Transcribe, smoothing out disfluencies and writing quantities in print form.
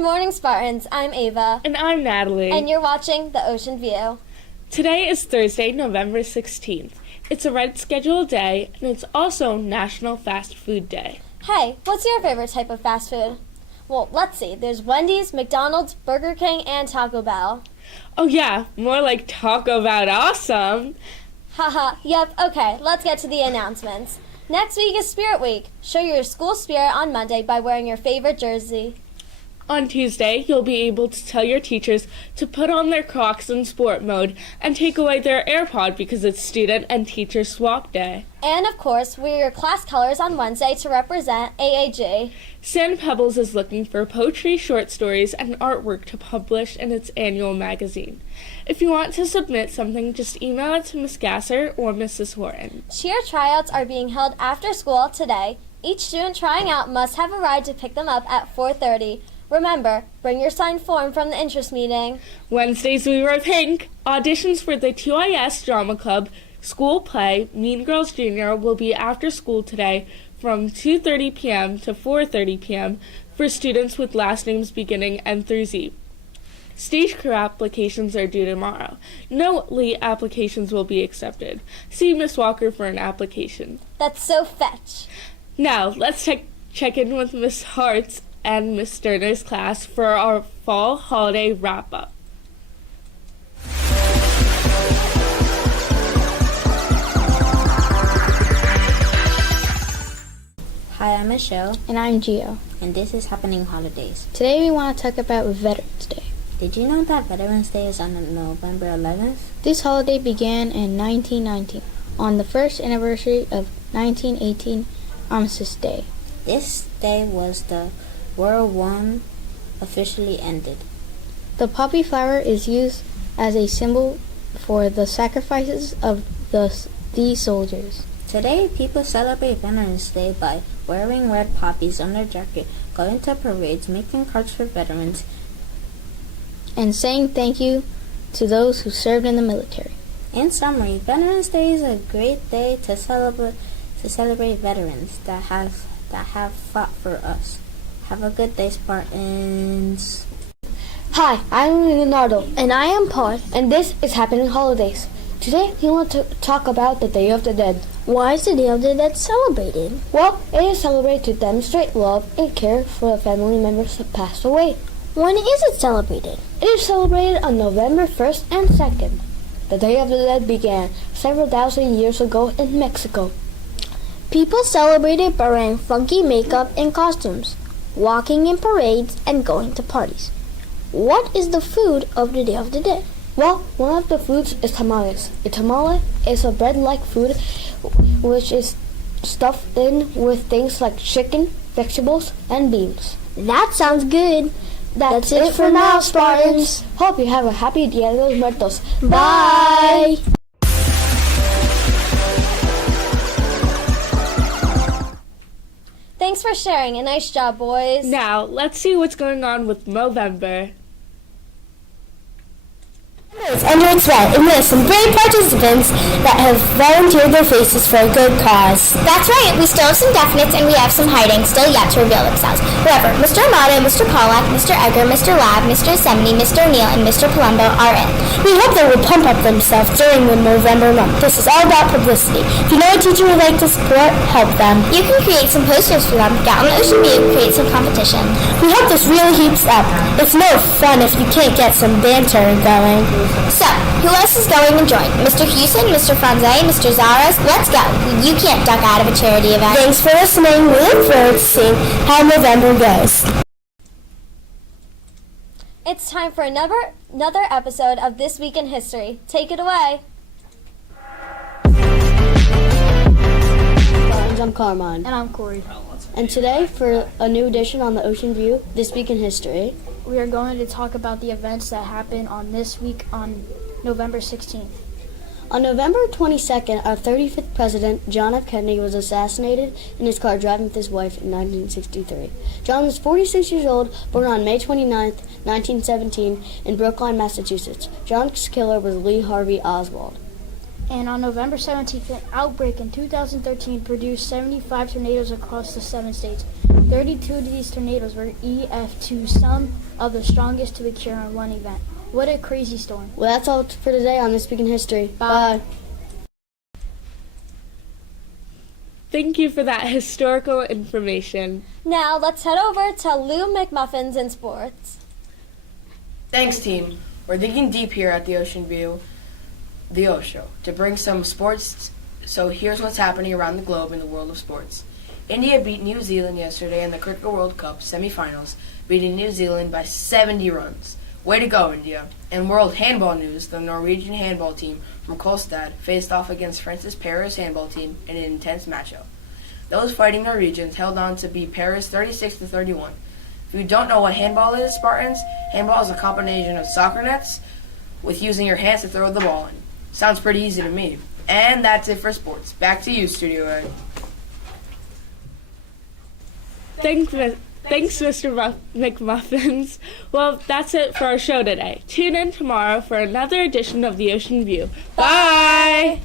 Good morning, Spartans. I'm Ava. And I'm Natalie. And you're watching The Ocean View. Today is Thursday, November 16th. It's a red schedule day, and it's also National Fast Food Day. Hey, what's your favorite type of fast food? Well, let's see. There's Wendy's, McDonald's, Burger King, and Taco Bell. Oh yeah, more like Taco Bell awesome. Haha, yep, okay, let's get to the announcements. Next week is Spirit Week. Show your school spirit on Monday by wearing your favorite jersey. On Tuesday, you'll be able to tell your teachers to put on their Crocs in sport mode and take away their AirPod because it's Student and Teacher Swap Day. And of course, wear your class colors on Wednesday to represent AAG. Sand Pebbles is looking for poetry, short stories, and artwork to publish in its annual magazine. If you want to submit something, just email it to Miss Gasser or Mrs. Horton. Cheer tryouts are being held after school today. Each student trying out must have a ride to pick them up at 4:30. Remember, bring your signed form from the interest meeting. Wednesdays we wear pink. Auditions for the TYS Drama Club school play Mean Girls Junior will be after school today from 2:30 p.m. to 4:30 p.m. for students with last names beginning N through Z. Stage crew applications are due tomorrow. No late applications will be accepted. See Miss Walker for an application. That's so fetch. Now, let's check in with Miss Hart's and Miss Sterner's class for our fall holiday wrap-up. Hi, I'm Michelle. And I'm Gio. And this is Happening Holidays. Today we want to talk about Veterans Day. Did you know that Veterans Day is on November 11th? This holiday began in 1919, on the first anniversary of 1918 Armistice Day. This day was the World War officially ended. The poppy flower is used as a symbol for the sacrifices of these soldiers. Today, people celebrate Veterans Day by wearing red poppies on their jacket, going to parades, making cards for veterans, and saying thank you to those who served in the military. In summary, Veterans Day is a great day to celebrate veterans that have fought for us. Have a good day, Spartans. Hi, I'm Leonardo. And I am Paul. And this is Happening Holidays. Today, we want to talk about the Day of the Dead. Why is the Day of the Dead celebrated? Well, it is celebrated to demonstrate love and care for the family members that passed away. When is it celebrated? It is celebrated on November 1st and 2nd. The Day of the Dead began several thousand years ago in Mexico. People celebrated by wearing funky makeup and costumes, walking in parades, and going to parties. What is the food of the Day of the Dead? Well, one of the foods is tamales. A tamale is a bread-like food which is stuffed in with things like chicken, vegetables, and beans. That sounds good. That's it for now, Spartans. Hope you have a happy Dia de los Muertos. Bye! Thanks for sharing, and nice job, boys. Now, let's see what's going on with Movember. Under its well, and we have some brave participants that have volunteered their faces for a good cause. That's right, we still have some definites and we have some hiding still yet to reveal themselves. However, Mr. Amato, Mr. Pollack, Mr. Egger, Mr. Lab, Mr. Seminy, Mr. O'Neill, and Mr. Palumbo are in. We hope they will pump up themselves during the November month. This is all about publicity. If you know a teacher you'd like to support, help them. You can create some posters for them, get on the Ocean View, create some competition. We hope this really heaps up. It's no fun if you can't get some banter going. So, who else is going to join? Mr. Houston, Mr. Franze, Mr. Zaras, let's go. You can't duck out of a charity event. Thanks for listening. We look forward to seeing how November goes. It's time for another episode of This Week in History. Take it away. I'm Carmine. And I'm Corey. And today, for a new edition on the Ocean View, This Week in History, We are going to talk about the events that happened on this week on November 16th. on November 22nd, our 35th president, John F. Kennedy, was assassinated in his car driving with his wife in 1963. John was 46 years old, born on May 29th, 1917, in Brookline, Massachusetts. John's killer was Lee Harvey Oswald. And on November 17th, an outbreak in 2013 produced 75 tornadoes across the 7 states. 32 of these tornadoes were EF2, some of the strongest to occur in one event. What a crazy storm. Well, that's all for today on This Week in History. Bye. Thank you for that historical information. Now let's head over to Lou McMuffins in sports. Thanks, team. We're digging deep here at the Ocean View, the O Show, to bring some sports. So here's what's happening around the globe in the world of sports. India beat New Zealand yesterday in the Cricket World Cup semifinals, beating New Zealand by 70 runs. Way to go, India. In world handball news, the Norwegian handball team from Kolstad faced off against France's Paris handball team in an intense matchup. Those fighting Norwegians held on to beat Paris 36-31. If you don't know what handball is, Spartans, handball is a combination of soccer nets with using your hands to throw the ball in. Sounds pretty easy to me. And that's it for sports. Back to you, Studio A. Thanks, Mr. McMuffins. Well, that's it for our show today. Tune in tomorrow for another edition of The Ocean View. Bye!